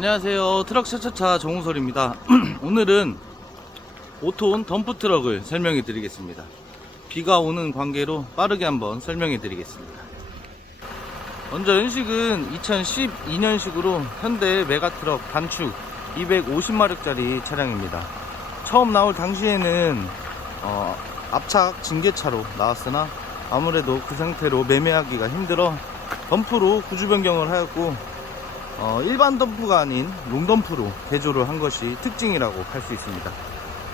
안녕하세요. 트럭 차차차 정우설입니다. 오늘은 5톤 덤프 트럭을 설명해 드리겠습니다. 비가 오는 관계로 빠르게 한번 설명해 드리겠습니다. 먼저 연식은 2012년식으로 현대 메가트럭 단축 250마력짜리 차량입니다. 처음 나올 당시에는 어, 앞착 징계차로 나왔으나 아무래도 그 상태로 매매하기가 힘들어 덤프로 구주 변경을 하였고 어, 일반 덤프가 아닌 롱덤프로 개조를 한 것이 특징이라고 할 수 있습니다.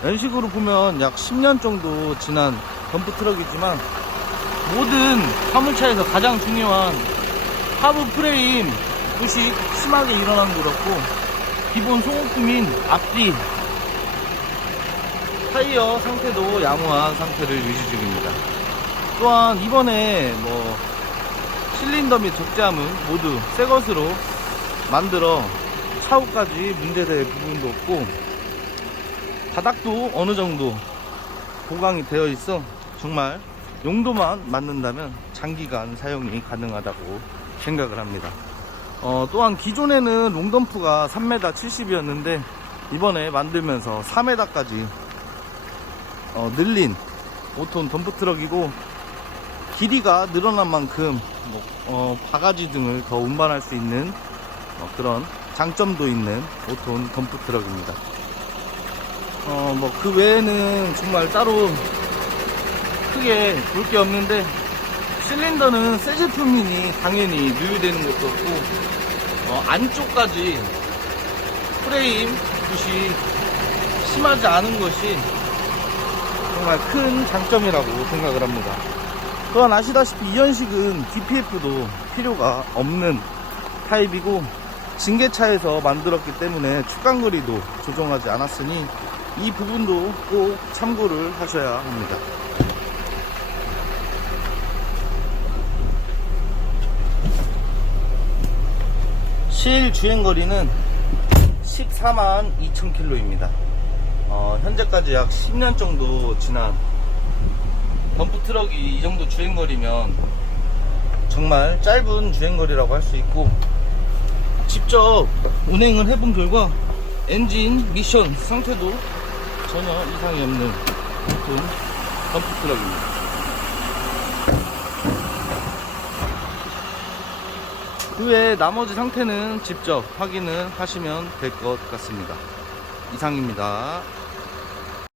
연식으로 보면 약 10년 정도 지난 덤프 트럭이지만 모든 화물차에서 가장 중요한 하부 프레임 부식 심하게 일어난 것 같고 기본 소모품인 앞뒤 타이어 상태도 양호한 상태를 유지 중입니다. 또한 이번에 뭐 실린더 및 적재함은 모두 새 것으로 만들어 차후까지 문제될 부분도 없고 바닥도 어느 정도 보강이 되어 있어 정말 용도만 맞는다면 장기간 사용이 가능하다고 생각을 합니다. 어, 또한 기존에는 롱덤프가 3m 70이었는데 이번에 만들면서 4m까지 어, 늘린 5톤 덤프트럭이고 길이가 늘어난 만큼 뭐, 어, 바가지 등을 더 운반할 수 있는 어, 그런 장점도 있는 5톤 덤프 트럭입니다. 어, 뭐, 그 외에는 정말 따로 크게 볼 게 없는데, 실린더는 새 제품이니 당연히 누유되는 것도 없고, 어, 안쪽까지 프레임 붓이 심하지 않은 것이 정말 큰 장점이라고 생각을 합니다. 또한 아시다시피 이연식은 DPF도 필요가 없는 타입이고 징계차에서 만들었기 때문에 축간거리도 조정하지 않았으니 이 부분도 꼭 참고를 하셔야 합니다. 실 주행거리는 14만 2천 킬로입니다. 어, 현재까지 약 10년 정도 지난 덤프 트럭이 이 정도 주행거리면 정말 짧은 주행거리라고 할 수 있고 직접 운행을 해본 결과 엔진 미션 상태도 전혀 이상이 없는 보통 덤프 트럭입니다. 그 외에 나머지 상태는 직접 확인을 하시면 될 것 같습니다. 이상입니다.